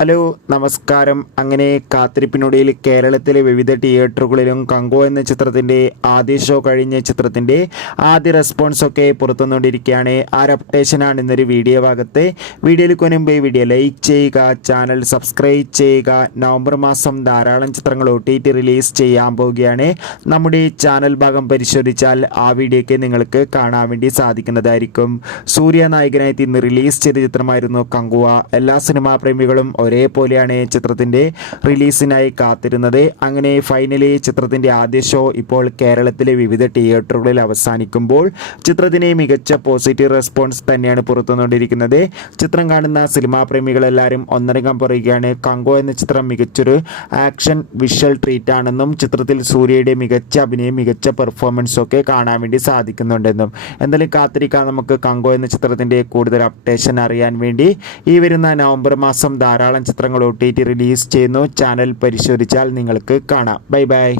Hello നമസ്കാരം. അങ്ങനെ കാത്തിരിപ്പിനൊടുവിൽ കേരളത്തിലെ വിവിധ തിയേറ്ററുകളിലും കങ്കോ എന്ന ചിത്രത്തിൻ്റെ ആദ്യ ഷോ കഴിഞ്ഞ ചിത്രത്തിൻ്റെ ആദ്യ റെസ്പോൺസൊക്കെ പുറത്തുവന്നുകൊണ്ടിരിക്കുകയാണ്. ആ ഒരു അപ്ഡേഷനാണ് ഇന്നൊരു വീഡിയോ ഭാഗത്ത്. വീഡിയോയിലേക്ക് മുൻപ് വീഡിയോ ലൈക്ക് ചെയ്യുക, ചാനൽ സബ്സ്ക്രൈബ് ചെയ്യുക. നവംബർ മാസം ധാരാളം ചിത്രങ്ങൾ OTT റിലീസ് ചെയ്യാൻ പോവുകയാണ്. നമ്മുടെ ചാനൽ ഭാഗം പരിശോധിച്ചാൽ ആ വീഡിയോയ്ക്ക് നിങ്ങൾക്ക് കാണാൻ വേണ്ടി സാധിക്കുന്നതായിരിക്കും. സൂര്യ നായകനായി ഇന്ന് റിലീസ് ചെയ്ത ചിത്രമായിരുന്നു കങ്കുവ. എല്ലാ സിനിമാ പ്രേമികളും ഒരേപോലെയാണ് ചിത്രത്തിൻ്റെ റിലീസിനായി കാത്തിരുന്നത്. അങ്ങനെ ഫൈനലി ചിത്രത്തിൻ്റെ ആദ്യ ഷോ ഇപ്പോൾ കേരളത്തിലെ വിവിധ തിയേറ്ററുകളിൽ അവസാനിക്കുമ്പോൾ ചിത്രത്തിന് മികച്ച പോസിറ്റീവ് റെസ്പോൺസ് തന്നെയാണ് പുറത്തുവന്നുകൊണ്ടിരിക്കുന്നത്. ചിത്രം കാണുന്ന സിനിമാ പ്രേമികളെല്ലാവരും ഒന്നടങ്കം പറയുകയാണ് കങ്കോ എന്ന ചിത്രം മികച്ചൊരു ആക്ഷൻ വിഷ്വൽ ട്രീറ്റ് ആണെന്നും ചിത്രത്തിൽ സൂര്യയുടെ മികച്ച അഭിനയം, മികച്ച പെർഫോമൻസും ഒക്കെ കാണാൻ വേണ്ടി സാധിക്കുന്നുണ്ടെന്നും. എന്തായാലും കാത്തിരിക്കാം നമുക്ക് കങ്കോ എന്ന ചിത്രത്തിൻ്റെ കൂടുതൽ അപ്ഡേഷൻ അറിയാൻ വേണ്ടി. ഈ വരുന്ന നവംബർ മാസം ധാരാളം ചിത്രങ്ങൾ OTT റിലീസ് ചെയ്യുന്നു. ചാനൽ പരിശോധിച്ചാൽ നിങ്ങൾക്ക് കാണാം. Bye bye.